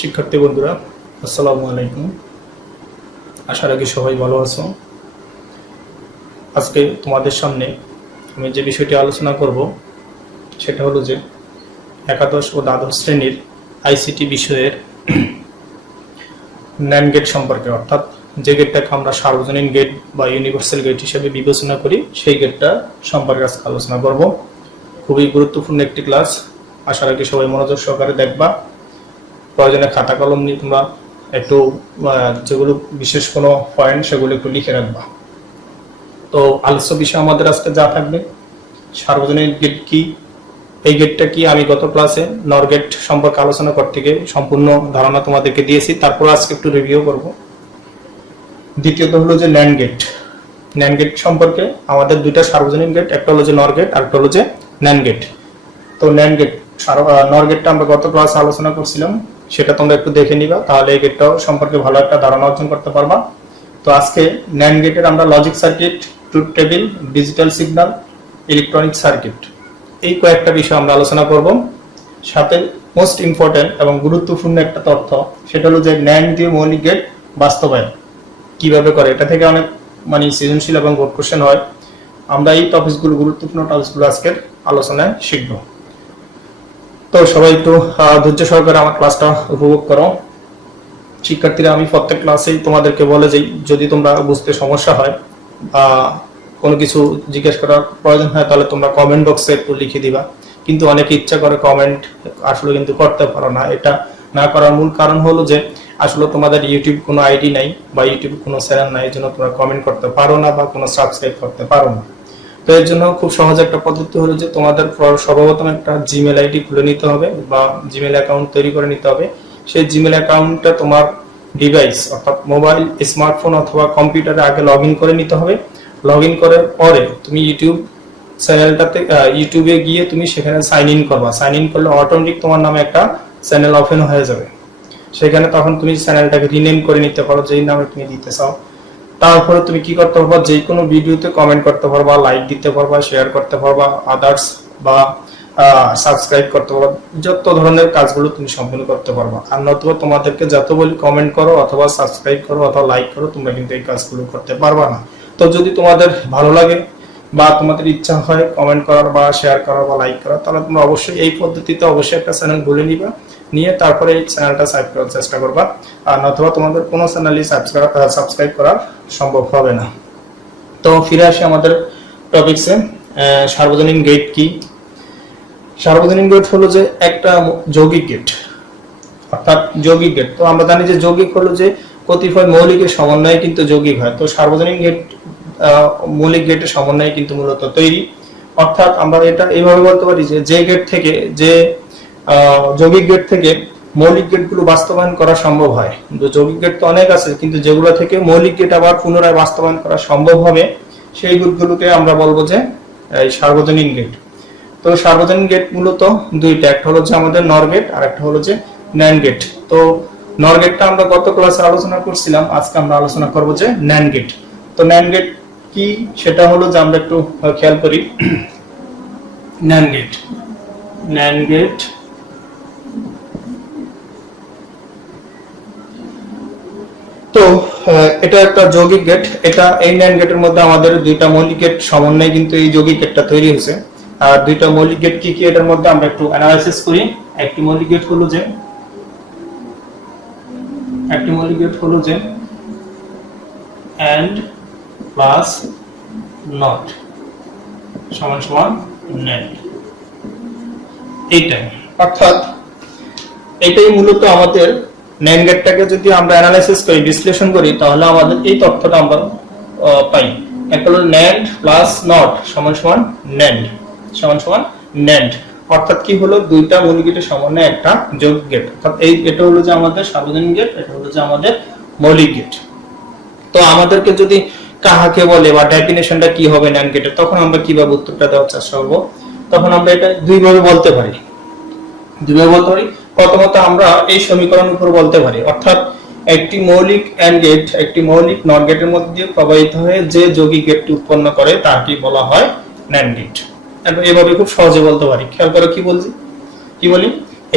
শিক্ষার্থী বন্ধুরা, আসসালামু আলাইকুম। আশা রাখি সবাই ভালো আছো। আজকে তোমাদের সামনে আমি যে বিষয়টি আলোচনা করব সেটা হলো যে একাদশ ও দ্বাদশ শ্রেণীর আইসিটি বিষয়ের ন্যান্ড গেট সম্পর্কে, অর্থাৎ যে গেটটাকে আমরা সার্বজনীন গেট বা ইউনিভার্সাল গেট হিসেবে বিবেচনা করি সেই গেটটা সম্পর্কে আজকে আলোচনা করব। খুবই গুরুত্বপূর্ণ একটি ক্লাস, আশা রাখি সবাই মনোযোগ সহকারে দেখবা। প্রয়োজনে খাতা কলম নিয়ে তোমরা একটু যেগুলো বিশেষ কোনো পয়েন্ট সেগুলো একটু লিখে রাখবা। তো আলোচ্য বিষয় আমাদের আজকে যা থাকবে, সার্বজনীন গেট কি, এই গেটটা কি আমি গত ক্লাসে নর গেট সম্পর্কে আলোচনা করতে গিয়ে সম্পূর্ণ ধারণা তোমাদেরকে দিয়েছি, তারপর আজকে একটু রিভিউ করব। দ্বিতীয়ত হলো যে ন্যান্ড গেট। ন্যান্ড গেট সম্পর্কে আমাদের দুইটা সার্বজনীন গেট, একটা হলো যে নর গেট আর একটা হলো যে ন্যান্ড গেট। তো ন্যান্ড গেট নর গেটটা আমরা গত ক্লাসে আলোচনা করছিলাম, সেটা তোমরা একটু দেখে নিবা, তাহলে এই গেটটাও সম্পর্কে ভালো একটা ধারণা অর্জন করতে পারবা। তো আজকে ন্যান্ড গেটের আমরা logic circuit, truth table, digital signal, electronic circuit, এই কয়েকটা বিষয় আমরা আলোচনা করব। সাথে মোস্ট ইম্পর্টেন্ট এবং গুরুত্বপূর্ণ একটা তথ্য, সেটা হলো যে ন্যান্ড দিয়ে মৌলিক গেট বাস্তবায়ন কিভাবে করে। এটা থেকে অনেক সৃজনশীল এবং বোর্ড কোশ্চেন হয়। আমরা এই টপিকগুলো, গুরুত্বপূর্ণ টপিকগুলো আজকের আলোচনায় শিখব। তো সবাই একটু ধৈর্য সহকারে আমার ক্লাসটা উপভোগ করো। শিক্ষার্থীরা, আমি প্রত্যেক ক্লাসেই তোমাদেরকে বলে যাই, যদি তোমরা বুঝতে সমস্যা হয় বা কোনো কিছু জিজ্ঞেস করার প্রয়োজন হয় তাহলে তোমরা কমেন্ট বক্সে একটু লিখে দিবা। কিন্তু অনেকে ইচ্ছা করে কমেন্ট আসলে কিন্তু করতে পারো না। এটা না করার মূল কারণ হলো যে আসলে তোমাদের ইউটিউব কোনো আইডি নাই বা ইউটিউব কোনো চ্যানেল নাই, এই জন্য তোমরা কমেন্ট করতে পারো না বা কোনো সাবস্ক্রাইব করতে পারো না। তো এর জন্য খুব সহজ একটা পদ্ধতি হলো যে তোমাদের সর্বপ্রথম একটা জিমেল আইডি খুলে নিতে হবে বা জিমেল অ্যাকাউন্ট তৈরি করে নিতে হবে। সেই জিমেল অ্যাকাউন্টটা তোমার ডিভাইস, অর্থাৎ মোবাইল, স্মার্টফোন অথবা কম্পিউটারে আগে লগ ইন করে নিতে হবে। লগ ইন করার পরে তুমি ইউটিউব চ্যানেলটাতে ইউটিউবে গিয়ে তুমি সেখানে সাইন ইন করবা। সাইন ইন করলে অটোমেটিক তোমার নামে একটা চ্যানেল ওপেন হয়ে যাবে। সেখানে তখন তুমি চ্যানেলটাকে রিনেম করে নিতে পারো যেই নামে তুমি দিতে চাও। তারপরে তুমি কি করতে পারবা, যে কোনো ভিডিওতে কমেন্ট করতে পারবা, লাইক দিতে পারবা, শেয়ার করতে পারবা, আদার্স বা সাবস্ক্রাইব করতে পারবা। যত ধরনের কাজগুলো তুমি সম্পূর্ণ করতে পারবা। আর নতুবা তোমাদেরকে যত বলি কমেন্ট করো অথবা সাবস্ক্রাইব করো অথবা লাইক করো, তোমরা কিন্তু এই কাজগুলো করতে পারবা না। তো যদি তোমাদের ভালো লাগে বা তোমাদের ইচ্ছা হয় কমেন্ট করার বা শেয়ার করার বা লাইক করার, তাহলে তোমরা অবশ্যই এই পদ্ধতিতে অবশ্যই একটা চ্যানেল খুলে নিবা, নিয়ে তারপরে এই চ্যানেলটা সাবস্ক্রাইব করার চেষ্টা করবা। আর নতুবা তোমাদের কোনো চ্যানেলই সাবস্ক্রাইব করা সম্ভব হবে না। তো ফিরে আসি আমাদের টপিকসে। সার্বজনীন গেট কি? সার্বজনীন গেট হলো যে একটা যৌগিক গেট, অর্থাৎ যৌগিক গেট। তো আমরা জানি যে যৌগিক হলো যে কতিপয় মৌলিকের সমন্বয়ে কিন্তু যৌগিক হয়। তো সার্বজনীন গেট মৌলিক গেটের সমন্বয়ে কিন্তু মূলত তৈরি। অর্থাৎ আমরা এটা এইভাবে বলতে পারি যে যে গেট থেকে, যে যৌগিক গেট থেকে মৌলিক গেটগুলো বাস্তবায়ন করা সম্ভব হয়। কিন্তু যৌগিক গেট তো অনেক আছে, কিন্তু যেগুলো থেকে মৌলিক গেট আবার পুনরায় বাস্তবায়ন করা সম্ভব হবে সেই গেটগুলোকে আমরা বলবো যে এই সার্বজনীন গেট। তো সার্বজনীন গেট মূলত দুইটা, একটা হলো যে আমাদের নর গেট আর একটা হলো যে ন্যান্ড গেট। তো নর গেটটা আমরা গত ক্লাসে আলোচনা করছিলাম, আজকে আমরা আলোচনা করব যে ন্যান্ড গেট। তো ন্যান্ড গেট কি সেটা হলো যে আমরা একটু খেয়াল করি। ন্যান্ড গেট, ন্যান্ড গেট তো এটা একটা যৌগিক গেট। এটা এই ন্যান্ড গেটের মধ্যে আমাদের দুইটা মৌলিক গেট সমন্বয়ে কিন্তু এই যৌগিক গেটটা তৈরি হয়েছে। আর দুইটা মৌলিক গেট কি কি এটার মধ্যে আমরা একটু অ্যানালাইসিস করি। একটি মৌলিক গেট হলো যে এন্ড প্লাস নট সমান সমান নেট। এইটাই, অর্থাৎ এটাই মূলত আমাদের ন্যান্ড গেটটাকে যদি আমরা অ্যানালাইসিস করি, বিশ্লেষণ করি, তাহলে আমাদের এই তথ্যটা আমরা পাই। একটা হলো ন্যান্ড প্লাস নট সমান সমান ন্যান্ড সমান সমান ন্যান্ড। অর্থাৎ কি হলো, দুইটা মৌলিক গেটের সমন্বয়ে একটা যৌগিক গেট। অর্থাৎ এটা হলো যে আমাদের সার্বজনীন গেট, এটা হলো যে আমাদের মৌলিক গেট। তো আমাদেরকে যদি কাহাকে বলে বা ডেফিনেশনটা কি হবে ন্যান্ড গেটের, তখন আমরা কিভাবে উত্তরটা দেওয়ার চেষ্টা করব? তখন আমরা এটা দুইভাবে বলতে পারি। প্রথমত আমরা এই সমীকরণ উপর বলতে পারি, অর্থাৎ একটি মৌলিক এন্ড গেট একটি মৌলিক নট গেটের মধ্যে প্রবাহিত হয়ে যে যৌগিক গেটটি উৎপন্ন করে তাকে বলা হয় ন্যান্ড গেট। এভাবে খুব সহজে বলতে পারি। খেয়াল করো কি বলি,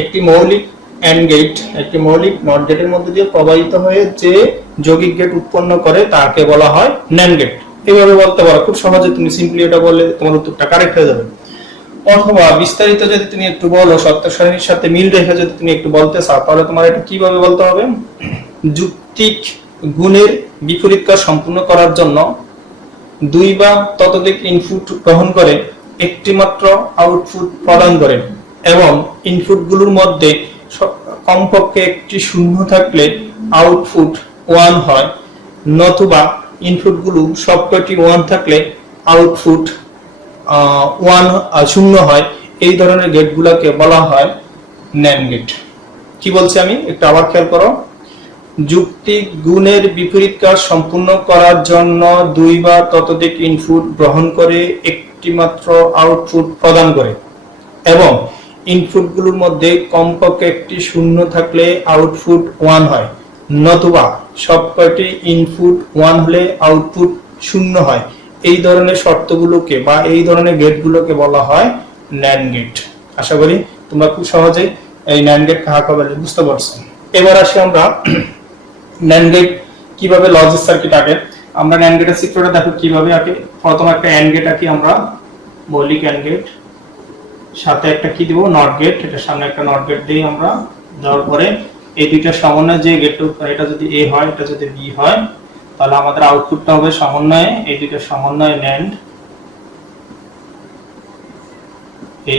একটি মৌলিক এন্ড গেট একটি মৌলিক নট গেটের মধ্যে দিয়ে প্রবাহিত হয়ে যে যৌগিক গেট উৎপন্ন করে তাকে বলা হয় ন্যান্ড গেট। এইভাবে বলতে পারো, খুব সহজে তুমি সিম্পলি এটা বললে তোমার উত্তরটা কারেক্ট হয়ে যাবে। অথবা বিস্তারিত যদি তুমি একটু বলো, সত্য সারণীর সাথে মিল রেখে যদি তুমি একটু বলতে চাও, তাহলে তোমার এটা কিভাবে বলতে হবে? যুক্তিক গুণের বিপরীত কাজ সম্পূর্ণ করার জন্য দুই বা ততোধিক ইনপুট গ্রহণ করে একটি মাত্র আউটপুট প্রদান করে এবং ইনপুটগুলোর মধ্যে কমপক্ষে একটি শূন্য থাকলে আউটপুট 1 হয়, নতুবা ইনপুটগুলো সবকটি 1 থাকলে আউটপুট 0 হয়। এই ধরনের গেটগুলোকে বলা হয় ন্যান্ড গেট। কি বলছি আমি একটু আবার খেয়াল করো। যুক্তিক গুণের বিপরীত কাজ সম্পূর্ণ করার জন্য দুই বা ততোধিক ইনপুট গ্রহণ করে একটি মাত্র আউটপুট প্রদান করে এবং ইনপুটগুলোর মধ্যে কমপক্ষে একটি শূন্য থাকলে আউটপুট 1 হয়, নতুবা সবকটি ইনপুট 1 হলে আউটপুট 0 হয়। এই ধরনের শর্তগুলোকে বা এই ধরনের গেটগুলোকে বলা হয় ন্যান্ড গেট। আশা করি তোমরা খুব সহজেই এই ন্যান্ড গেট কাকে বলে বুঝতে পারছো। এবার আসি আমরা ন্যান্ড গেট কিভাবে লজিক সার্কিট আঁকে। আমরা ন্যান্ড গেটের চিত্রটা দেখো কিভাবে আঁকে। প্রথমে একটা এন্ড গেট আঁকি আমরা, মৌলিক এন্ড গেট, সাথে একটা কি দিব নট গেট, এটা সামনে একটা নট গেট দেই আমরা। দেওয়ার পরে এই দুইটা সমন্বয়ে যে গেটটা, এটা যদি এ হয় এটা যদি বি হয়, তাহলে আমাদের আউটপুটটা হবে সমন্বয়ে, এই দুইটা সমন্বয়ে ন্যান্ড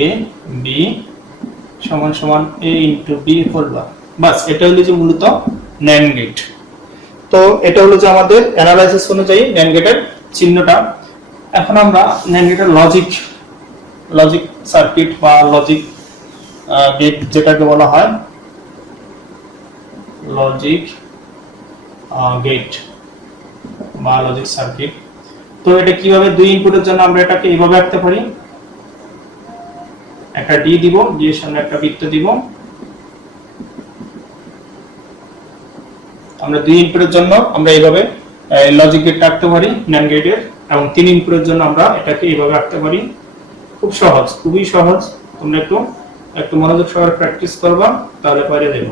এ বি সমান সমান a into b whole bar. বাস, এটা হলো যে মূলত ন্যান্ড গেট। তো এটা হলো যে আমাদের অ্যানালাইসিস অনুযায়ী ন্যান্ড গেটের চিহ্নটা। এখন আমরা ন্যান্ড গেটের লজিক সার্কিট বা লজিক গেট যেটাকে বলা হয় লজিক গেট বা লজিক সার্কিট। তো এটা কিভাবে, দুই ইনপুটের জন্য আমরা এটাকে এইভাবে আঁকতে পারি। একটা ডি দিব, ডি এর সামনে একটা বৃত্ত দিব। আমরা দুই ইনপুটের জন্য আমরা এইভাবে লজিক গেট আঁকতে পারি ন্যান্ড গেটের, এবং তিন ইনপুটের জন্য আমরা এটাকে এইভাবে আঁকতে পারি। খুব সহজ, খুবই সহজ। তোমরা একটু মনোযোগ সহকারে প্র্যাকটিস করবা, তাহলে পারে দেব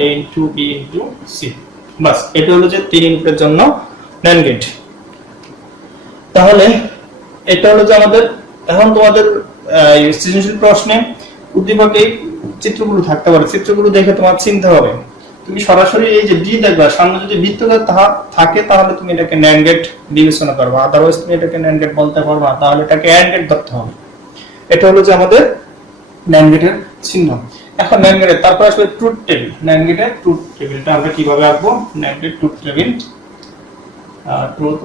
a into b into c। বাস, এটা হলো যে তিন ইনপুটের জন্য ন্যান্ড গেট। তাহলে এটা হলো যে আমাদের, এখন তোমাদের সৃজনশীল প্রশ্নে উদ্দীপক এই চিত্রগুলো থাকতে পারে, চিত্রগুলো দেখে তোমার চিনতে হবে। তুমি সরাসরি এই যে ডি দেখবা, সামনে যদি বৃত্তটা থাকে তাহলে তুমি এটাকে ন্যান্ড গেট বিবেচনা করবা, আদারওয়াইজ তুমি এটাকে ন্যান্ড গেট বলতে পারবা, তাহলে এটাকে অ্যান্ড গেট ধরতে হবে। এটা হলো যে আমাদের ন্যান্ড গেটের চিহ্ন। এখন ন্যান্ড গেটের তারপর আসবে ট্রুথ টেবিল। ন্যান্ড গেটের ট্রুথ টেবিলটা আমরা কিভাবে আঁকবো? NAND gate truth table, truth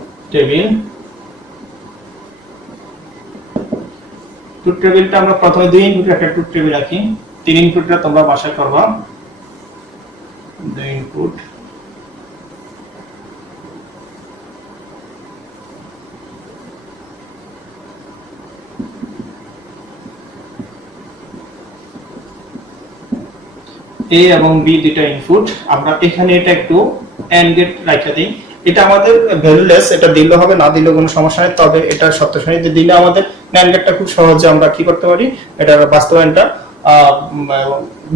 টেবিলটা আমরা প্রথমে দুই ইনপুট একটা ট্রুথ টেবিল আঁকি। তিন ইনপুটটা তোমরা বাসায় করবা। দুই ইনপুট, এ এবং বি দুইটা ইনপুট। আমরা এখানে এটা একটু এন্ড গেট রাখা দিই। এটা আমাদের ভ্যালুলেস, এটা দিলে হবে, না দিলে কোনো সমস্যা নেই। তবে এটা সত্য সারণীতে দিলে আমাদের ন্যান্ড গেটটা খুব সহজে আমরা কি করতে পারি, এটার বাস্তবায়নটা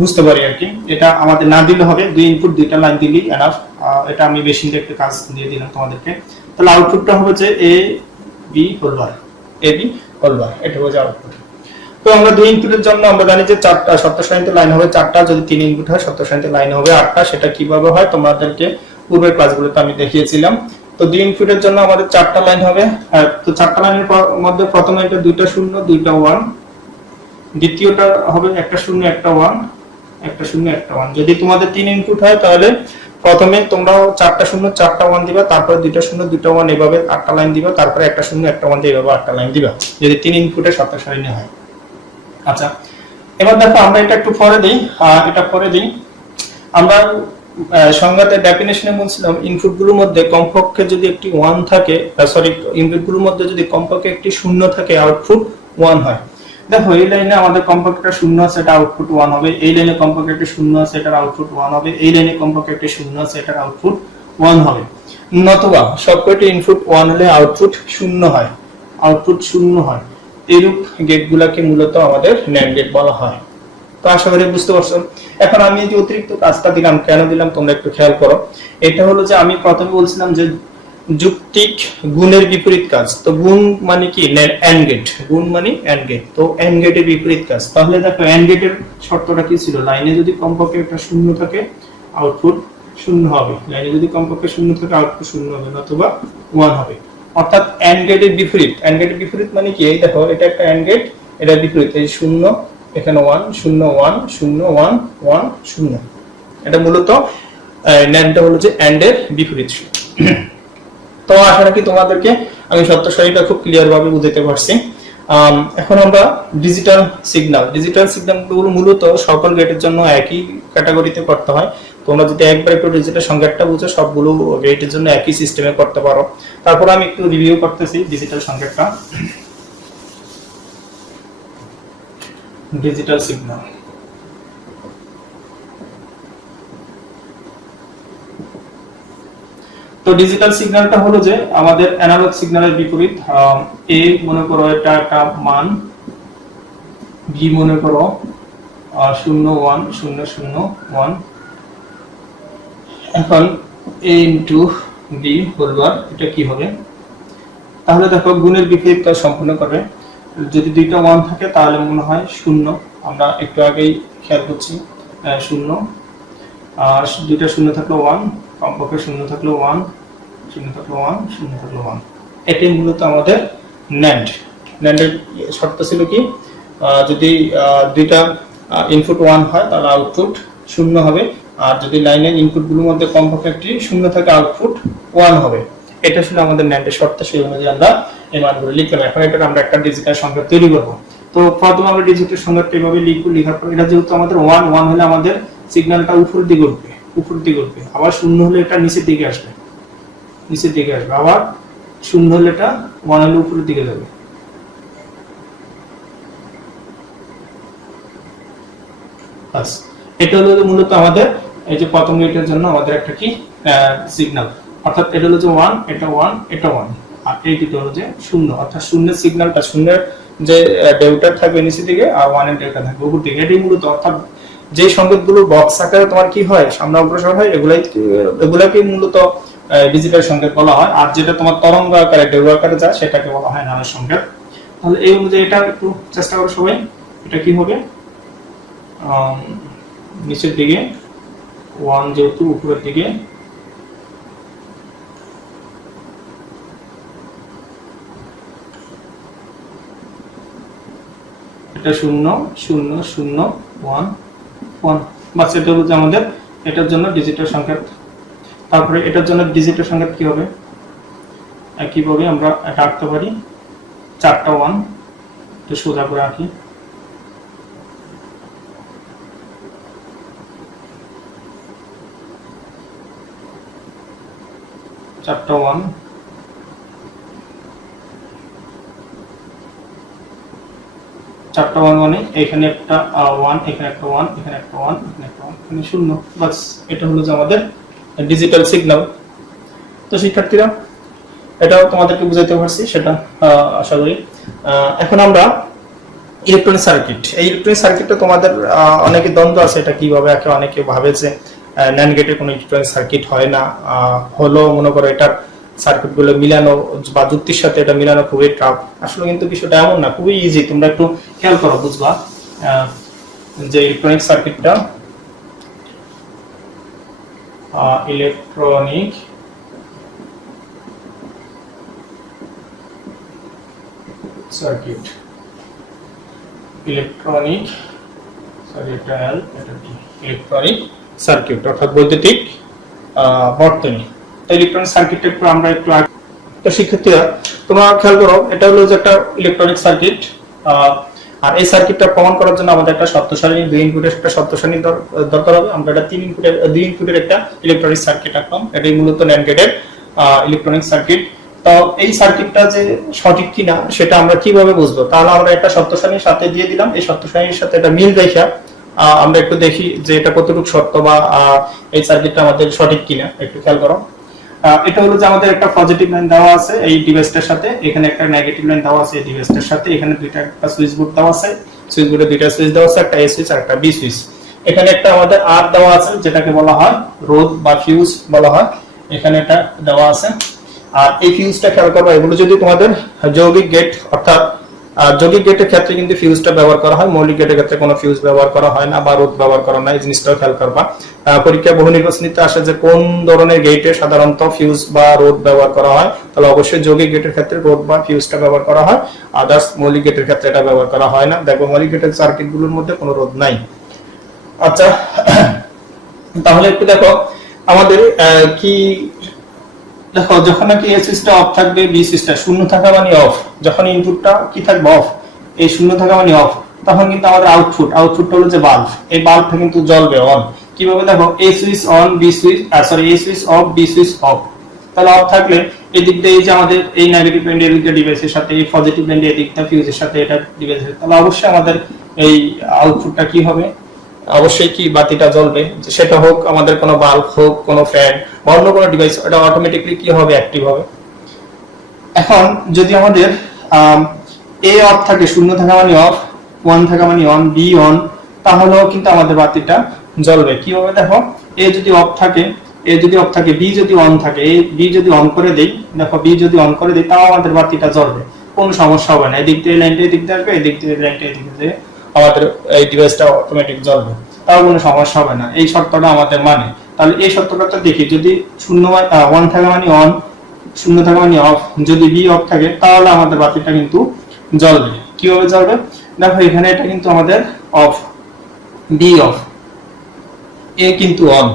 বুঝতে পারি আর কি। এটা আমাদের না দিলে হবে, দুই ইনপুট দুইটা লাইন দিলেই এনাফ। এটা আমি মেশিন একটা কাজ দিয়ে দিলাম তোমাদেরকে। তাহলে আউটপুটটা হবে যে A B whole bar, A B whole bar, এটা হচ্ছে আউটপুট। তো আমরা দুই ইনপুটের জন্য আমরা জানি যে চারটা সত্য সারণীতে লাইন হবে চারটা, যদি তিন ইনপুট হয় সত্য সারণীতে লাইন হবে 8টা। সেটা কিভাবে হয় তোমাদেরকে পূর্বের ক্লাসগুলোতে আমি দেখিয়েছিলাম। তো দুই ইনপুটের জন্য আমাদের চারটা লাইন হবে। তো চারটা লাইনের মধ্যে প্রথমে এটা দুইটা শূন্য দুইটা 1, দ্বিতীয়টা হবে একটা শূন্য একটা 1, একটা শূন্য একটা 1। যদি তোমাদের তিন ইনপুট হয় তাহলে প্রথমে তোমরা চারটা শূন্য চারটা 1 দিবা, তারপরে দুইটা শূন্য দুইটা 1 এভাবে 8টা লাইন দিবা, তারপরে একটা শূন্য একটা 1 দিয়ে এভাবে 8টা লাইন দিবা, যদি তিন ইনপুটে সত্য সারণী হয়। আচ্ছা, এবার দেখো আমরা এটা একটু পরে দিই, এটা পরে দিই। আমরা সংজ্ঞাতে ডেফিনিশনে বলছিলাম ইনপুটগুলোর মধ্যে কমপক্ষে যদি একটি 1 থাকে, ইনপুটগুলোর মধ্যে যদি কমপক্ষে একটি শূন্য থাকে আউটপুট 1 হয়। দেখো এই লাইনে আমাদের কমপক্ষে একটা শূন্য আছে, এটা আউটপুট 1 হবে। এই লাইনে কমপক্ষে একটা শূন্য আছে, এটার আউটপুট 1 হবে। এই লাইনে কমপক্ষে একটা শূন্য আছে, এটার আউটপুট 1 হবে। নতুবা সবকটি ইনপুট 1 হলে আউটপুট 0 হয়, আউটপুট 0 হয়। এইরূপ গেটগুলোকে মূলত আমাদের ন্যান্ড গেট বলা হয়। তো আশা করি বুঝতে পারছো। এখন আমি যে অতিরিক্ত কাজটা দিলাম, কেন দিলাম তোমরা একটু খেয়াল করো। এটা হলো যে আমি প্রথমে বলছিলাম যে যুক্তিক গুণের বিপরীত কাজ। তো গুণ মানে কি, এন্ড গেট, গুণ মানে এন্ড গেট, তো এন্ড গেটের বিপরীত কাজ। তাহলে দেখো এন্ড গেটের শর্তটা কি ছিল, লাইনে যদি কমপক্ষে একটা শূন্য থাকে আউটপুট শূন্য হবে, লাইনে যদি কমপক্ষে শূন্য থাকে আউটপুট শূন্য হবে, অথবা 1 হবে। অর্থাৎ এন্ড গেটের বিপরীত, এন্ড গেটের বিপরীত মানে কি, এই দেখো এটা একটা এন্ড গেট, এটা বিপরীত, এই শূন্য এখানে 1 0 1 0 1 1 0, এটা মূলত ন্যান্ডটা হলো যে এন্ড এর বিপরীত। তো আশা রাখি তোমাদেরকে আমি সত্য সারিটা খুব ক্লিয়ার ভাবে বুঝাতে পারছি। এখন আমরা ডিজিটাল সিগন্যাল, ডিজিটাল সিগন্যালগুলো মূলত সকল গেটের জন্য একই ক্যাটাগরিতে করতে হয়। তোমরা যদি একবার একটু ডিজিটাল সংকেতটা বুঝো, সবগুলো গেটের জন্য একই সিস্টেমে করতে পারো। তারপর আমি একটু রিভিউ করতেছি ডিজিটাল সংকেতটা। ডিজিটাল সিগন্যাল, তো ডিজিটাল সিগন্যালটা হলো যে আমাদের অ্যানালগ সিগন্যালের বিপরীত। এ মনে করো এটা একটা মান, বি মনে করো 0 1 0 0 1, এখন a ইনটু বি বলবার এটা কি হবে, তাহলে দেখো গুণের বিপরীত কাজ সম্পূর্ণ করবে। যদি দুইটা 1 থাকে তাহলে মনে হয় 0, আমরা একটু আগেই খেয়াল করছি 0, আর দুইটা 0 থাকলে 1, কমপক্ষে 0 থাকলে 1 0 থাকলে 1 0 থাকলে 1, এটাই মূলত আমাদের ন্যান্ড। ন্যান্ডের শর্ত ছিল কি, যদি দুইটা ইনপুট 1 হয় তাহলে আউটপুট 0 হবে, আর যদি লাইনের ইনপুটগুলোর মধ্যে কমপক্ষে একটি 0 থাকে আউটপুট 1 হবে। এটা ছিল আমাদের ন্যান্ডের শর্ত, সেই অনুযায়ী আমরা এই মানগুলো লিখলাম। এখন এটা আমরা একটা ডিজিটাল সংকেত তৈরি করব। তো প্রথমে আমরা ডিজিটাল সংকেতটা এভাবে লিখব, লেখার পর এটা যেহেতু আমাদের 1 1 হলে আমাদের সিগন্যালটা উপর দিকে উঠবে, উপর দিকে উঠবে, আবার 0 হলে এটা নিচের দিকে আসবে, নিচের দিকে আসবে, আবার 0 হলে এটা 1 হলে উপরের দিকে যাবে। বাস, এটা হলো মূলত আমাদের এই যে প্রথম গেটের জন্য আমাদের একটা কি সিগন্যাল, অর্থাৎ এটা হলো যে 1 এটা 1 এটা 1, আর এই দুটো হলো যে 0, অর্থাৎ শূন্যের সিগন্যালটা, শূন্যের যে ডেল্টা থাকবে নিচের দিকে আর 1 এর ডেল্টা থাকবে উপর দিকে। এটাই মূলত, অর্থাৎ যে সংকেতগুলো বক্স আকারে তোমার কি হয় সামনে অগ্রসর হয়, এগুলাকে মূলত ডিজিটাল সংকেত বলা হয়। আর যেটা তোমার তরঙ্গ আকারে ডেল্টা আকারে যায় সেটাকে বলা হয় নানা সংকেত। তাহলে এই অনুযায়ী এটা একটু চেষ্টা করো সবাই। এটা কি হবে, নিচের দিকে 1 যেহেতু উপরের দিকে, এটা 0 0 0 1 1, বাস এটা হলো যে আমাদের এটার জন্য ডিজিটাল সংকেত। তারপরে এটার জন্য ডিজিটাল সংকেত কি হবে, একইভাবে আমরা এটা আঁকতে পারি 4টা 1, তো সোজা করে আঁকি, চারটা 1, চারটা 1 মানে এখানে একটা 1, এখানে একটা 1, এখানে একটা 1, এখানে একটা 1, এখানে 0, বাস এটা হলো যে আমাদের ডিজিটাল সিগন্যাল। তো শিক্ষার্থীরা এটাও তোমাদেরকে বুঝাইতে পারছি, সেটা আশা করি। এখন আমরা ইলেকট্রনিক সার্কিট, এই ইলেকট্রনিক সার্কিটটা তোমাদের অনেকে দ্বন্দ্ব আছে, এটা কিভাবে আঁকে, অনেকে ভাবে যে ন্যান্ড গেটের কোনো ইলেকট্রনিক সার্কিট হয় না, হলো মনে করো এটার সার্কিটগুলো মিলানো বা যুক্তির সাথে এটা মিলানো খুবই টাফ। আসলে কিন্তু বিষয়টা এমন না, খুবই ইজি, তোমরা একটু খেয়াল করো বুঝবা। যে ইলেকট্রনিক সার্কিটটা, electronic circuit, electronic electronic circuit অর্থাৎ বৈদ্যুতিক বর্তনী। ইলেকট্রনিক সার্কিটটা একটু আমরা একটু, তো শিক্ষার্থীরা তোমরা খেয়াল করো, এটা হলো যে একটা ইলেকট্রনিক সার্কিট। আর এই সার্কিটটা প্রমাণ করার জন্য আমাদের একটা শর্ত সারণী, 2 ইনপুটের একটা শর্ত সারণী দরকার হবে। আমরা এটা 2 ইনপুটের একটা ইলেকট্রনিক সার্কিট আঁকলাম, এটাই মূলত ন্যান্ড গেটের ইলেকট্রনিক সার্কিট। তো এই সার্কিটটা যে সঠিক কিনা সেটা আমরা কিভাবে বুঝবো, তাহলে আমরা একটা শর্ত সারণীর সাথে দিয়ে দিলাম, এই শর্ত সারণীর সাথে এটা মিল রেখে আমরা একটু দেখি যে এটা কতটুকু সত্য বা এই সার্কিটটা আমাদের সঠিক কিনা, একটু খেয়াল করো। এটা হলো যে আমাদের একটা পজিটিভ লাইন দেওয়া আছে এই ডিভাইসটার সাথে, এখানে একটা নেগেটিভ লাইন দেওয়া আছে এই ডিভাইসটার সাথে, এখানে দুইটা একটা সুইচ বোর্ড দেওয়া আছে, সুইচ বোর্ডে দুইটা সুইচ দেওয়া আছে, একটা এ সুইচ আর একটা বি সুইচ। এখানে একটা আমাদের আর দেওয়া আছে যেটাকে বলা হয় রোধ বা ফিউজ বলা হয়, এখানে এটা দেওয়া আছে। আর এই ফিউজটা খেয়াল করবা, এগুলো যদি তোমাদের যৌগিক গেট অর্থাৎ যৌগিক গেটের ক্ষেত্রে কিন্তু ফিউজটা ব্যবহার করা হয়, মৌলিক গেটের ক্ষেত্রে কোনো ফিউজ ব্যবহার করা হয় না বা রোধ ব্যবহার করা হয়, এই জিনিসটাও খেয়াল করবা। পরীক্ষা বহু নির্বাচনীতে আসে যে কোন ধরনের গেটে সাধারণত ফিউজ বা রোধ ব্যবহার করা হয়, তাহলে অবশ্যই যৌগিক গেটের ক্ষেত্রে রোধ বা ফিউজটা ব্যবহার করা হয়, আদার্স মৌলিক গেটের ক্ষেত্রে এটা ব্যবহার করা হয় না। দেখো মৌলিক গেটের সার্কিটগুলোর মধ্যে কোনো রোধ নাই। আচ্ছা, তাহলে একটু দেখো আমাদের কি, দেখো যখন নাকি এ সুইচটা অফ থাকবে, বি সুইচটা শূন্য থাকা মানে অফ, যখন ইনপুটটা কি থাকবে অফ, এই শূন্য থাকা মানে অফ, তখন কিন্তু আমাদের আউটপুটটা হলো যে বাল্ব, এই বাল্বটা কিন্তু জ্বলবে অন। কিভাবে দেখো, A switch on, B switch sorry A switch off, B switch off. তাহলে অফ থাকলে এই দিক দিয়ে যে আমাদের এই নেগেটিভ ব্যান্ড এর দিকে ডিভাইসের সাথে, এই পজিটিভ ব্যান্ড এর দিকটা ফিউজের সাথে এটা ডিভাইসের, তাহলে অবশ্যই আমাদের এই আউটপুটটা কি হবে, অবশ্যই কি বাতিটা জ্বলবে, সেটা হোক আমাদের কোনো বাল্ব হোক, কোনো ফ্যান বা অন্য কোনো ডিভাইস, এটা অটোমেটিক্যালি কি হবে, অ্যাক্টিভ হবে। এখন যদি আমাদের এ অফ থাকে, শূন্য থাকা মানে অফ, ওয়ান থাকা মানে অন, বি অন, তাহলেও কিন্তু আমাদের বাতিটা জ্বলবে। কিভাবে দেখো, এ যদি অফ থাকে, বি যদি অন থাকে, বি যদি অন করে দেই, দেখো বি যদি অন করে দেই, তাও আমাদের বাতিটা জ্বলবে, কোনো সমস্যা হবে না। এদিক দিয়ে লাইনটা এদিক দিয়ে আসবে, এদিক দিয়ে লাইনটা এদিক দিয়ে আমাদের এই ডিভাইসটা অটোমেটিক জ্বলবে, তাও কোনো সমস্যা হবে না। এই শর্তটা আমাদের মানে, তাহলে এই শর্তটা দেখি, যদি শূন্য ওয়ান থাকা মানে অন, শূন্য থাকা মানে অফ, যদি বি অফ থাকে তাহলে আমাদের বাতিটা কিন্তু জ্বলবে। কিভাবে জ্বলবে, দেখো এখানে এটা কিন্তু আমাদের অফ, বি অফ, এ কিন্তু অন,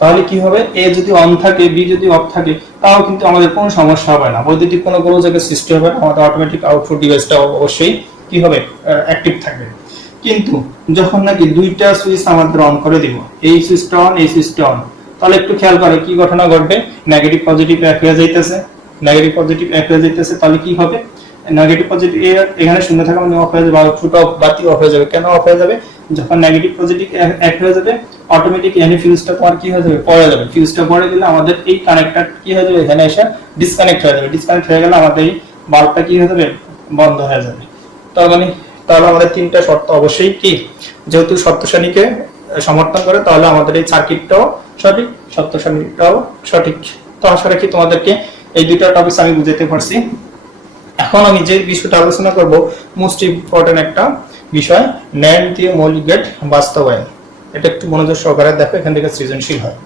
তাহলে কি হবে, এ যদি অন থাকে, বি যদি অফ থাকে, তাও কিন্তু আমাদের কোনো সমস্যা হবে না, বৈদ্যুতিক কোনো গোলযোগের সৃষ্টি হবে না, আমাদের অটোমেটিক আউটপুট ডিভাইসটা অবশ্যই কি হবে, অ্যাক্টিভ থাকবে। কিন্তু যখন নাকি দুইটা সুইচ আমাদের অন করে দিব, এই সুইচটা অন, এই সুইচটা অন, তাহলে একটু খেয়াল করে কি ঘটনা ঘটবে, নেগেটিভ পজিটিভ এক হয়ে যাইতেছে, তাহলে কি হবে, নেগেটিভ পজিটিভ এখানে শূন্য থাকা মানে অফ হয়ে যাবে, আউটপুট অফ, বাতি অফ হয়ে যাবে। কেন অফ হয়ে যাবে, যখন নেগেটিভ পজিটিভ এক হয়ে যাবে, অটোমেটিক এখানে ফিউজটা তোমার কি হয়ে যাবে, পড়ে যাবে। ফিউজটা পড়ে গেলে আমাদের এই কানেক্টর কি হয়ে যাবে, এখানে এসে ডিসকানেক্ট হয়ে যাবে। ডিসকানেক্ট হয়ে গেলে আমাদের এই বাল্বটা কি হয়ে যাবে, বন্ধ হয়ে যাবে। তার মানে তাহলে আমাদের তিনটা শর্ত অবশ্যই কি, যেহেতু শর্ত সারণীকে সমর্থন করে, তাহলে আমাদের এই সার্কিটটাও সঠিক, শর্ত সারণীটাও সঠিক। তো আশা রাখি তোমাদেরকে এই দুইটা টপিক আমি বুঝাতে পারছি। এখন আমি যে বিষয়টা আলোচনা করব, মোস্ট ইম্পর্টেন্ট একটা বিষয়, ন্যান্ড দিয়ে মৌলিক গেট বাস্তবায়ন। এটা একটু মনোযোগ সহকারে দেখো, এখান থেকে সৃজনশীল হয়।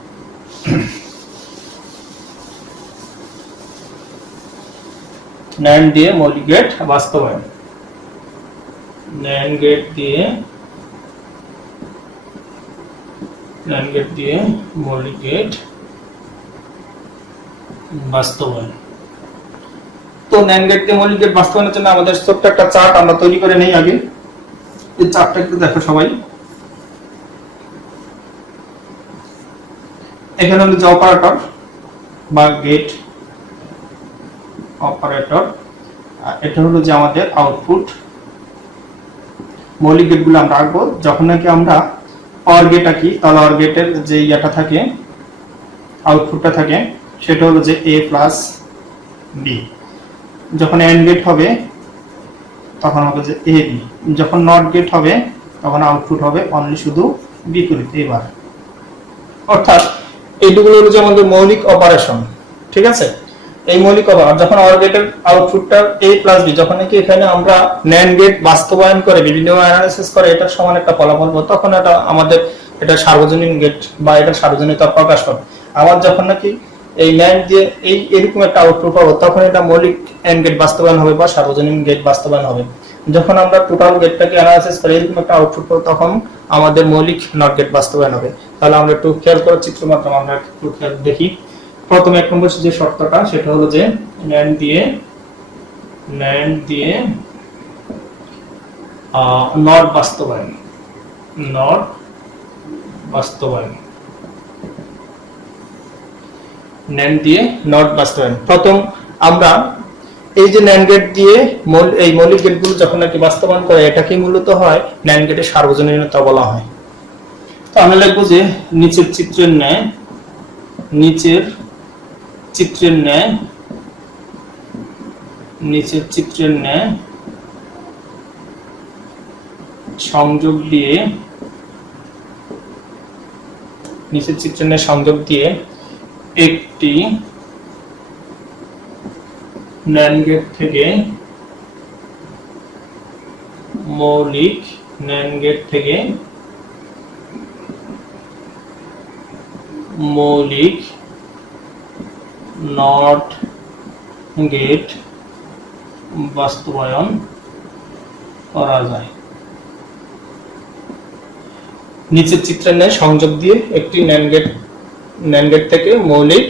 ন্যান্ড দিয়ে মৌলিক গেট বাস্তবায়ন, ন্যান্ড গেট দিয়ে মৌলিক গেট বাস্তবায়ন। তো ন্যান্ড গেট দিয়ে মৌলিক গেট বাস্তবায়নের জন্য আমাদের ছোট্ট একটা চার্ট আমরা তৈরি করে নেই আগে। এই চার্টটা একটু দেখো সবাই। এখানে হলো যে অপারেটর বা গেট অপারেটর, এটা হলো যে আমাদের আউটপুট। মৌলিক গেটগুলো আমরা আঁকবো যখন নাকি আমরা অর গেট আঁকি, তাহলে অর গেটের যে ইয়াটা থাকে, আউটপুটটা থাকে, সেটা হলো যে এ প্লাস বি। যখন এন্ড গেট হবে তখন হবে যে এ বি। যখন নট গেট হবে তখন আউটপুট হবে অনলি শুধু বিপরীত। এবার অর্থাৎ এইগুলো হলো যে আমাদের মৌলিক অপারেশন, ঠিক আছে। এই মৌলিক অপারেশন যখন অর গেটের আউটপুটটা এ প্লাস বি, যখন নাকি এখানে আমরা ন্যান্ড গেট বাস্তবায়ন করে বিভিন্ন অ্যানালাইসিস করে এটার সমান একটা ফলাফল পাবো, তখন এটা আমাদের এটা সার্বজনীন গেট বা এটা সার্বজনীনতা প্রকাশ করে। আবার যখন নাকি এই ন্যান্ড দিয়ে এই এরকম একটা আউটপুট পাবো, তখন এটা মৌলিক এন্ড গেট বাস্তবায়ন হবে বা সার্বজনীন গেট বাস্তবায়ন হবে। যখন আমরা টোটাল গেটটাকে অ্যানালাইসিস করে এরকম একটা আউটপুট পাবো, তখন আমাদের মৌলিক নট গেট বাস্তবায়ন হবে। তাহলে আমরা একটু খেয়াল করে চিত্র মাত্র আমরা একটু খেয়াল দেখি। প্রথমে এক নম্বর যে শর্তটা, সেটা হলো যে ন্যান্ড দিয়ে নট বাস্তবায়ন, ন্যান্ড দিয়ে নট বাস্তবায়ন। প্রথম আমরা এই যে ন্যান্ড গেট দিয়ে এই মৌলিক গেটগুলো যখন নাকি বাস্তবায়ন করে, এটাকে মূলত হয় ন্যান্ড গেটের সার্বজনীনতা বলা হয়। তো আমরা লিখবো যে নিচের চিত্রের ন্যায় সংযোগ দিয়ে নিচের চিত্রণের সংযোগ দিয়ে একটি NAND গেট থেকে মৌলিক NAND গেট থেকে মৌলিক নট গেট বাস্তবায়ন করা যায়। নিচের চিত্রণের সংযোগ দিয়ে একটি NAND গেট থেকে মৌলিক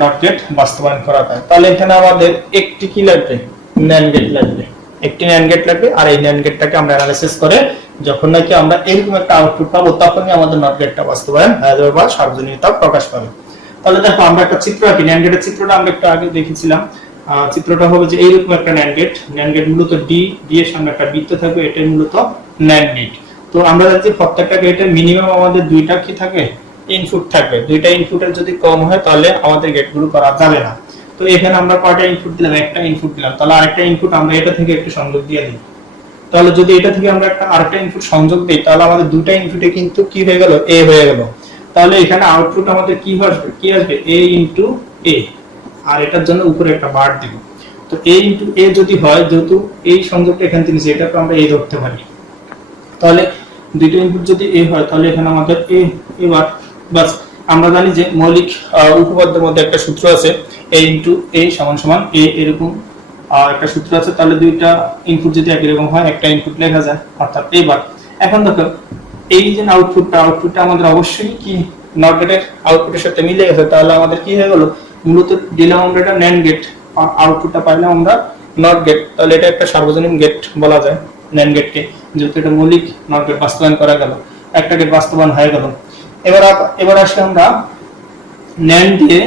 নট গেট বাস্তবায়ন করা যায়। তাহলে এখানে আমাদের একটি কি লাগবে? NAND গেট লাগবে, একটি NAND গেট লাগবে। আর এই NAND গেটটাকে আমরা অ্যানালাইসিস করে যখন নাকি আমরা এরকম একটা আউটপুট পাবো তখনই আমাদের নট গেটটা বাস্তবায়ন হয়ে যাবে বা সার্বজনীনতা প্রকাশ পাবে। তাহলে দেখো আমরা একটা চিত্র আঁকি। NAND গেটের চিত্রটা আমরা একটু আগে দেখেছিলাম। চিত্রটা হবে যে এইরকম একটা NAND গেট মূলত ডি এর সামনে একটা বৃত্ত থাকবে, এটাই মূলত NAND গেট। তো আমরা জানি প্রত্যেকটা গেটের মিনিমাম আমাদের দুইটা কি থাকে? ইনপুট থাকবে। দুইটা ইনপুটের যদি কম হয় তাহলে আমাদের গেটগুলো করা যাবে না। তো এখানে আমরা কয়টা ইনপুট দিলাম? একটা ইনপুট দিলাম। তাহলে আরেকটা ইনপুট আমরা এটা থেকে একটু সংযোগ দিয়ে দিই। তাহলে যদি এটা থেকে আমরা আরেকটা ইনপুট সংযোগ দেই তাহলে আমাদের দুইটা ইনপুটে কিন্তু কি হয়ে গেল? এ হয়ে গেল। তাহলে এখানে আউটপুট আমাদের কি আসবে? a into a। আর এটার জন্য উপরে একটা বার দিব। তো a ইনটু a যদি হয়, যেহেতু এই সংযোগটা এখান থেকে এটাকে আমরা a ধরতে পারি। তাহলে দুইটা ইনপুট যদি a হয় তাহলে এখানে আমাদের a এবার বাস আমরা জানি যে মৌলিক উপপাদ্যের মধ্যে একটা সূত্র আছে a ইনটু a সমান সমান a, এরকম একটা সূত্র আছে। তাহলে দুইটা ইনপুট যদি একই রকম হয় একটা ইনপুট লেখা যায় অর্থাৎ এবার। এখন দেখো এই যে আউটপুটটা আমাদের অবশ্যই কি নট গেটের আউটপুটের সাথে মিলে গেছে। তাহলে আমাদের কি হয়ে গেল? মূলত দিলাম আমরা এটা NAND গেট, আউটপুটটা পাইলাম আমরা নট গেট। তাহলে এটা একটা সার্বজনীন গেট বলা যায় NAND গেটকে, যেহেতু এটা মৌলিক নট গেট বাস্তবায়ন করা গেল, একটা গেট বাস্তবায়ন হয়ে গেল। এবার আসলে আমরা NAND দিয়ে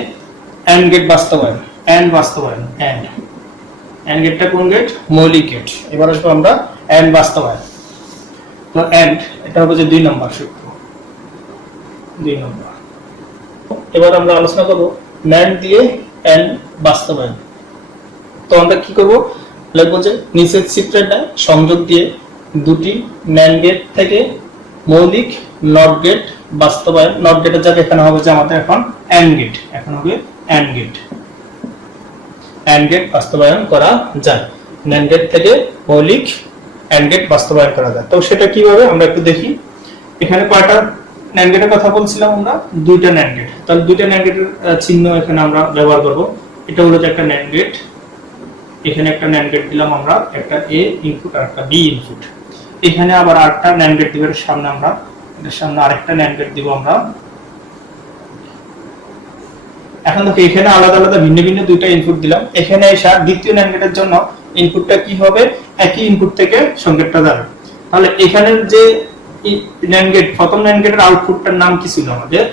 AND গেট বাস্তবায়ন, AND গেটটা কোন গেট? মৌলিক গেট। এবার আসবো আমরা AND বাস্তবায়ন। তো AND এটা হবে যে 2 নম্বর সূত্র, 2 নম্বর। এবার আমরা আলোচনা করব NAND দিয়ে AND বাস্তবায়ন। তো আমরা কি করব? লিখবো যে নিচের চিত্রটা সংযোগ দিয়ে দুটি NAND গেট থেকে মৌলিক নট গেট বাস্তবায়ন। নট গেটের জায়গায় এখানে হবে যে আমাদের এখন AND গেট, এখন হবে AND গেট বাস্তবায়ন করা যায়। NAND গেট থেকে মৌলিক AND গেট বাস্তবায়ন করা যায়। তো সেটা কিভাবে আমরা একটু দেখি। এখানে কয়টা NAND গেটের কথা বলছিলাম আমরা? দুইটা NAND গেট। তাহলে দুইটা NAND গেটের চিহ্ন এখানে আমরা ব্যবহার করব। এটা হলো যে একটা NAND গেট, এখানে একটা NAND গেট দিলাম আমরা, একটা A ইনপুট আর একটা B ইনপুট। এখানে আবার আরেকটা NAND গেট দিব, এর সামনে আমরা এর সামনে আরেকটা NAND গেট দিব আমরা। এখন দেখো এখানে আলাদা আলাদা ভিন্ন ভিন্ন দুইটা ইনপুট দিলাম। এখানে এসে দ্বিতীয় NAND গেটের জন্য ইনপুটটা কি হবে? একই ইনপুট থেকে সংকেতটা যাবে। তাহলে এখানের যে NAND গেট, প্রথম NAND গেটের আউটপুটটার নাম কি ছিল আমাদের?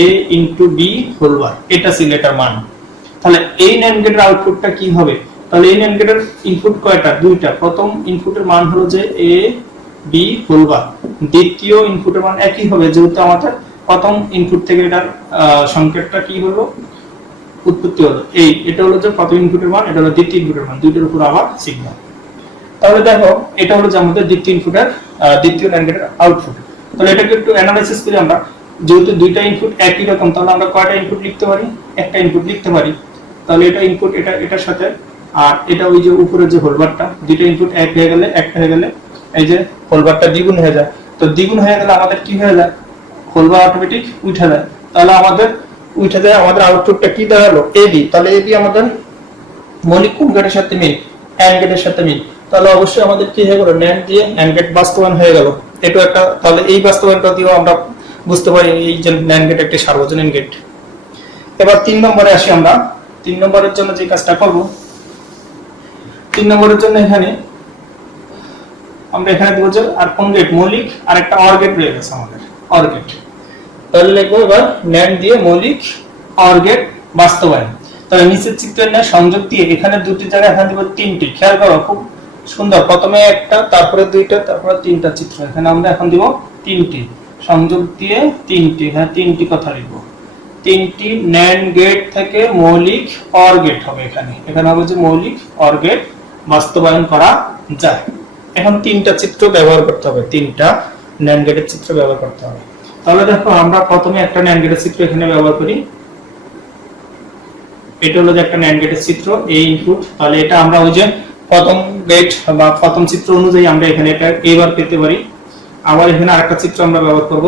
a into b whole bar, এটা ছিল এটার মান। তাহলে এই NAND গেটের আউটপুটটা কি হবে? তাহলে এই NAND গেটের ইনপুট কয়টা? দুইটা। প্রথম ইনপুটের মান হলো যে a b হোল বার, দ্বিতীয় ইনপুটের মান একই হবে, যেহেতু আমাদের প্রথম ইনপুট থেকে এটার সংকেতটা কি হলো? উৎপত্তি হলো এই, এটা হলো যে প্রথম ইনপুটের মান, এটা হলো দ্বিতীয় ইনপুটের মান, দুইটার উপর আবার সিগন্যাল। তাহলে দেখো এটা হলো যে আমাদের দ্বিতীয় ইনপুটের দ্বিতীয় NAND গেটের আউটপুট। তাহলে এটাকে একটু অ্যানালাইসিস করি আমরা। যেহেতু দুইটা ইনপুট একই রকম, তাহলে আমরা কয়টা ইনপুট লিখতে পারি? একটা ইনপুট লিখতে পারি। তাহলে এটা ইনপুট, এটা এটার সাথে, আর এটা ওই যে উপরে যে হোলবারটা, দুইটা ইনপুট এক হয়ে গেলে, একটা হয়ে গেলে এই যে হোলবারটা দ্বিগুণ হয়ে যায়। তো দ্বিগুণ হয়ে গেলে আমাদের কি হয়ে যায়? হোলবার অটোমেটিক উঠে যায়। তাহলে আমাদের উঠে যায়, আমাদের আউটপুটটা কি দাঁড়ালো? AB। তাহলে AB আমাদের মৌলিক কোন গেটের সাথে মিল? AND গেটের সাথে মিল। তাহলে অবশ্যই আমাদের কি হয়ে গেল? NAND দিয়ে AND গেট বাস্তবায়ন হয়ে গেল। এটা একটা, তাহলে এই বাস্তবায়নটা দিয়েও আমরা বুঝতে পারি এই যে NAND গেট একটি সার্বজনীন গেট। এবার 3 নম্বরে আসি আমরা। 3 নম্বরের জন্য যে কাজটা করব, 3 নম্বরের জন্য এখানে আমরা এখানে দেব যে আর কোন গেট? মৌলিক আর একটা OR গেট রয়ে গেছে আমাদের, OR গেট। তাহলে লিখবো এবার NAND দিয়ে মৌলিক OR গেট বাস্তবায়ন। তাহলে নিচের চিত্রের ন্যায় সংযোগ দিয়ে এখানে দুটি জায়গায় এখানে দিব 3টি। খেয়াল করো, খুব সুন্দর। প্রথমে একটা, তারপরে দুইটা, তারপরে 3টা চিত্র। এখানে আমরা এখন দিব 3টি সংযোগ দিয়ে 3টি, হ্যাঁ 3টি কথা লিখবো। 3টি NAND গেট থেকে মৌলিক OR গেট হবে। এখানে হবে যে মৌলিক OR গেট বাস্তবায়ন করা যায়। এখন তিনটা চিত্র ব্যবহার করতে হবে, তিনটা ন্যান্ড গেটের চিত্র ব্যবহার করতে হবে। তাহলে দেখো আমরা প্রথমে একটা ন্যান্ড গেটের চিত্র এখানে ব্যবহার করি। এটা হলো যে একটা ন্যান্ড গেটের চিত্র এ ইনপুট, তাহলে এটা আমরা ওই যে প্রথম গেট বা প্রথম চিত্র অনুযায়ী আমরা এখানে এটা এবার পেতে পারি। আবার এখানে আরেকটা চিত্র আমরা ব্যবহার করব,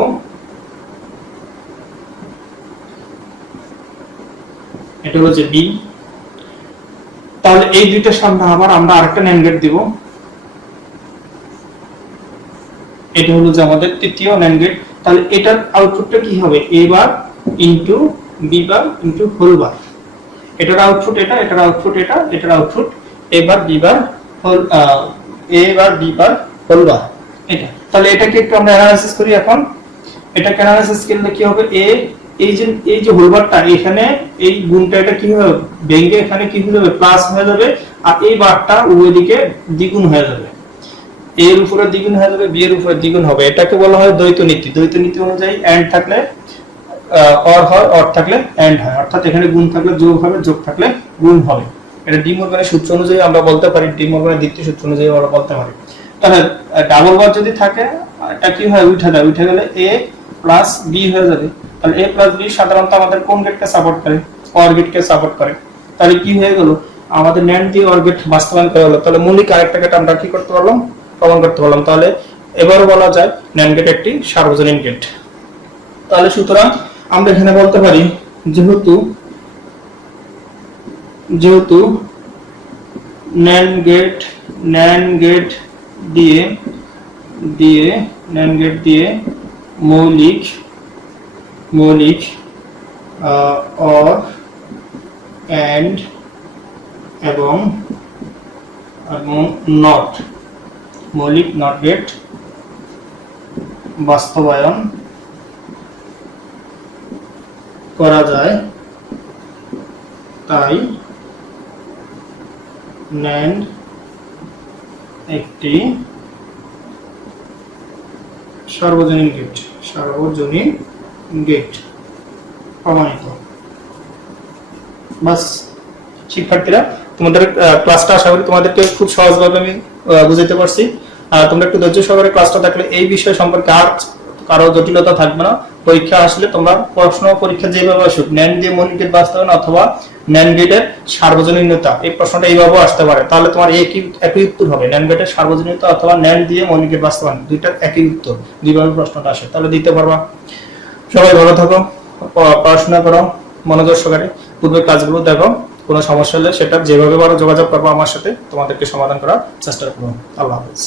এটা হলো যে বি। তাহলে এই দুইটার সামনে আবার আমরা আরেকটা ন্যান্ড গেট দিব, এটা হলো যে আমাদের তৃতীয় ন্যান্ড গেট। তাহলে এটার আউটপুটটা কি হবে, A bar into B bar into whole bar. এটার আউটপুট এটা, এটার আউটপুট এটা, এটার output A bar B bar whole A bar B bar whole bar এটা। তাহলে এটাকে একটু আমরা অ্যানালাইসিস করি। এখন এটাকে অ্যানালাইসিস করলে কি হবে, এই যে হোল বারটা এখানে এই গুণটা এটা কি হবে, ভেঙে এখানে কি হয়ে যাবে, প্লাস হয়ে যাবে, আর এই বারটা উভয় দিকে দ্বিগুণ হয়ে যাবে। এ এর উপরে দ্বিগুণ হয়ে যাবে, বি এর উপরে দ্বিগুণ হবে। এটাকে বলা হয় দ্বৈত নীতি। দ্বৈত নীতি অনুযায়ী এন্ড থাকলে অর হয়, অর থাকলে এন্ড হয়, অর্থাৎ এখানে গুণ থাকলে যোগ হবে, যোগ থাকলে গুণ হবে। এটা ডি মর্গানের সূত্র অনুযায়ী আমরা বলতে পারি, ডি মর্গানের দ্বিতীয় সূত্র অনুযায়ী আমরা বলতে পারি। তাহলে ডাবল বার যদি থাকে এটা কি হয়, উঠে যায়, উঠে গেলে এ প্লাস বি হয়ে যাবে। তাহলে এ প্লাস বি সাধারণত আমাদের কোন গেটকে সাপোর্ট করে, অর গেটকে সাপোর্ট করে। তাহলে কি হয়ে গেল, আমাদের ন্যান্ড দিয়ে অর গেট বাস্তবায়ন করা হলো। তাহলে মৌলিক আরেকটা গেট আমরা কি করতে পারলাম, প্রমাণ করতে পারলাম। তাহলে এবারও বলা যায় ন্যান্ড গেট একটি সার্বজনীন গেট। তাহলে সুতরাং আমরা এখানে বলতে পারি যেহেতু ন্যান্ড গেট দিয়ে মৌলিক অর এন্ড এবং নট, মৌলিক নট গেট বাস্তবায়ন করা যায়, তাই ন্যান্ড একটি সার্বজনীন গেট প্রমাণিত। বাস শিক্ষার্থীরা, তোমাদের ক্লাসটা আশা করি তোমাদেরকে খুব সহজভাবে আমি বুঝাইতে পারছি। তোমরা একটু ধৈর্য সহকারে ক্লাসটা দেখলে এই বিষয় সম্পর্কে আর কারো জটিলতা থাকবে না। পরীক্ষা আসলে তোমরা পরীক্ষা যেভাবে আসুক, ন্যান্ড দিয়ে মৌলিক গেট বাস্তবায়ন অথবা ন্যান্ড গেটের সার্বজনীনতা, এই প্রশ্নটা এইভাবেও আসতে পারে। তাহলে তোমার একই উত্তর হবে, ন্যান্ড গেটের সার্বজনীনতা অথবা ন্যান্ড দিয়ে মৌলিক গেট বাস্তবায়ন, দুইটার একই উত্তর, যেভাবে প্রশ্নটা আসে তাহলে দিতে পারবা। সবাই ভালো থাকো, পড়াশোনা করো মনোযোগ সহকারে, পূর্বের ক্লাসগুলো দেখো। কোনো সমস্যা হলে সেটা যেভাবে পারো যোগাযোগ করবো আমার সাথে, তোমাদেরকে সমাধান করার চেষ্টা করবো। আল্লাহ হাফেজ।